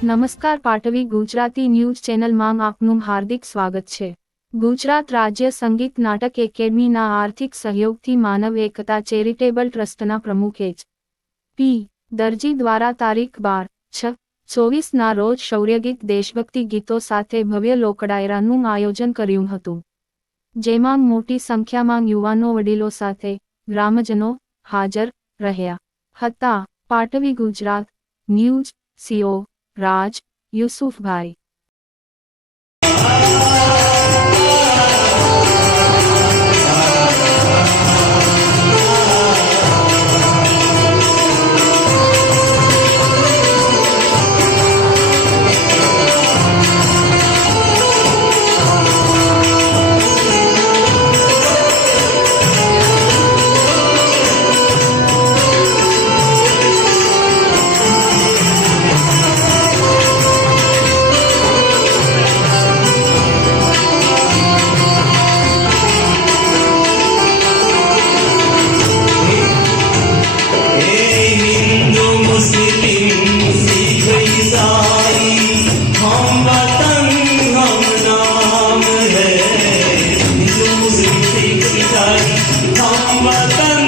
નમસ્કાર પાટવી ગુજરાતી ન્યૂઝ ચેનલમાં આપનું હાર્દિક સ્વાગત છે। ગુજરાત રાજ્ય સંગીત નાટક એકેડમીના આર્થિક સહયોગથી માનવ એકતા ચેરિટેબલ ટ્રસ્ટના પ્રમુખ એચ.પી. દરજી દ્વારા તારીખ 12/6/24ના રોજ શૌર્યગીત દેશભક્તિ ગીતો સાથે ભવ્ય લોકડાયરાનું આયોજન કર્યું હતું, જેમાં મોટી સંખ્યામાં યુવાનો વડીલો સાથે ગ્રામજનો હાજર રહ્યા હતા। પાટવી ગુજરાત ન્યૂઝ સીઓ રાજ યુસુફભાઈ। हम वतन